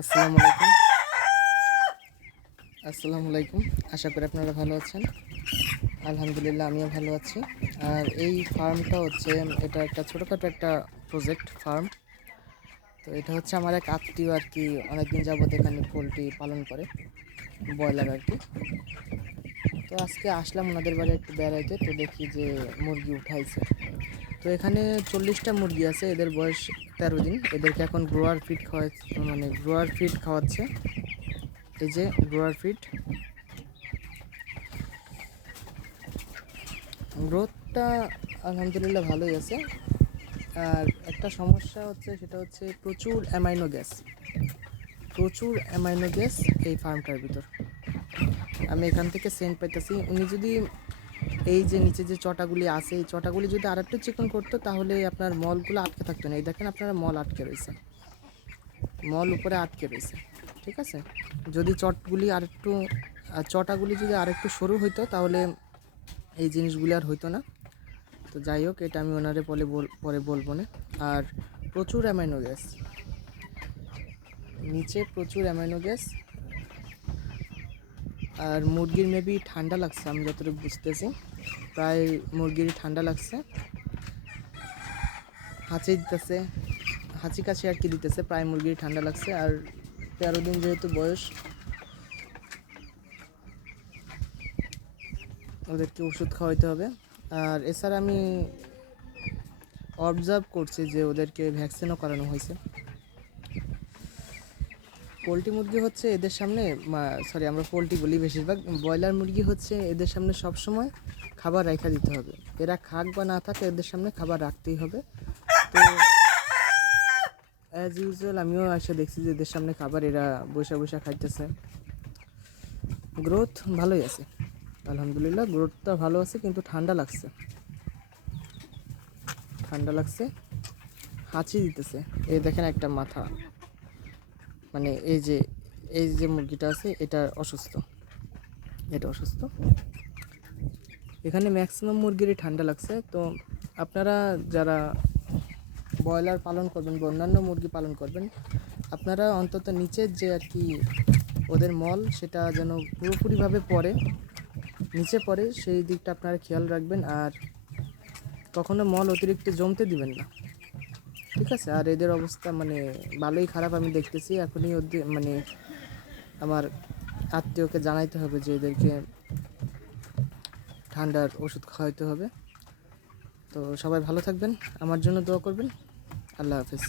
আসসালামু আলাইকুম। আশা করি আপনারা ভালো আছেন। আলহামদুলিল্লাহ আমিও ভালো আছি। আর এই ফার্মটা হচ্ছে, এটা একটা ছোটোখাটো একটা প্রজেক্ট ফার্ম। তো এটা হচ্ছে আমার এক আত্মীয় আর কি, অনেকদিন যাবত এখানে পোলট্রি পালন করে, ব্রয়লার আর কি। তো আজকে আসলাম ওনাদের বাড়ি একটু বেড়াইতে, তো দেখি যে মুরগি উঠাইছে। তো এখানে 40টা মুরগি আছে, এদের বয়স 13 দিন। এদেরকে এখন গ্রোয়ার ফিড খাওয়াচ্ছে। এই যে গ্রোয়ার ফিড। গ্রোথটা আলহামদুলিল্লাহ ভালোই আছে। আর একটা সমস্যা হচ্ছে, সেটা হচ্ছে প্রচুর অ্যামাইনো গ্যাস এই ফার্মটার ভিতর। আমি এখান থেকে সেন্ট পাইতেছি। উনি যদি এই যে নিচে যে চটাগুলি আছে, এই চটাগুলি যদি আর একটু চিকন করতো, তাহলে আপনার মলগুলো আটকে থাকতো না। এই দেখেন আপনারা, মল আটকে রয়েছে, মল উপরে আটকে রয়েছে। ঠিক আছে, যদি চটাগুলি যদি আর একটু সরু হইতো, তাহলে এই জিনিসগুলি আর হইতো না। তো যাই হোক, এটা আমি ওনারে পরে বলবো না। আর প্রচুর অ্যামাইনো গ্যাস, নিচে প্রচুর অ্যামাইনো গ্যাস। আর মুরগির মেবি ঠান্ডা লাগছে, আমি যতটুকু বুঝতেছি, প্রায় মুরগির ঠান্ডা লাগছে। হাঁচি কাশি আর কি দিতেছে, প্রায় মুরগির ঠান্ডা লাগছে। আর 13 দিন যেহেতু বয়স, ওদেরকে ওষুধ খাওয়াইতে হবে। আর এছাড়া আমি অবজার্ভ করছি যে ওদেরকে ভ্যাকসিনও করানো হয়েছে। পোলট্রি মুরগি হচ্ছে এদের সামনে, আমরা পোলট্রি বলি বেশিরভাগ, ব্রয়লার মুরগি হচ্ছে এদের সামনে সবসময় খাবার রাখা দিতে হবে। এরা খাক বা না থাকে, এদের সামনে খাবার রাখতেই হবে। তো অ্যাজ ইউজুয়াল আমিও এসে দেখছি যে এদের সামনে খাবার, এরা বসে খাইতেছে। গ্রোথ ভালোই আছে আলহামদুলিল্লাহ, গ্রোথটা ভালো আছে, কিন্তু ঠান্ডা লাগছে, হাঁচি দিতেছে। এই দেখেন একটা মাথা, মানে এই যে মুরগিটা আছে, এটা অসুস্থ। এখানে ম্যাক্সিমাম মুরগিরই ঠান্ডা লাগছে। তো আপনারা যারা ব্রয়লার পালন করবেন বা অন্যান্য মুরগি পালন করবেন, আপনারা অন্তত নিচের যে আর কি ওদের মল, সেটা যেন পুরোপুরিভাবে নিচে পড়ে, সেই দিকটা আপনারা খেয়াল রাখবেন। আর কখনো মল অতিরিক্ত জমতে দিবেন না, ঠিক আছে? আর এদের অবস্থা ভালোই খারাপ আমি দেখতেছি। এখনই আমার আত্মীয়কে জানাইতে হবে যে এদেরকে ঠান্ডার ওষুধ খাওয়াইতে হবে। তো সবাই ভালো থাকবেন, আমার জন্য দোয়া করবেন। আল্লাহ হাফেজ।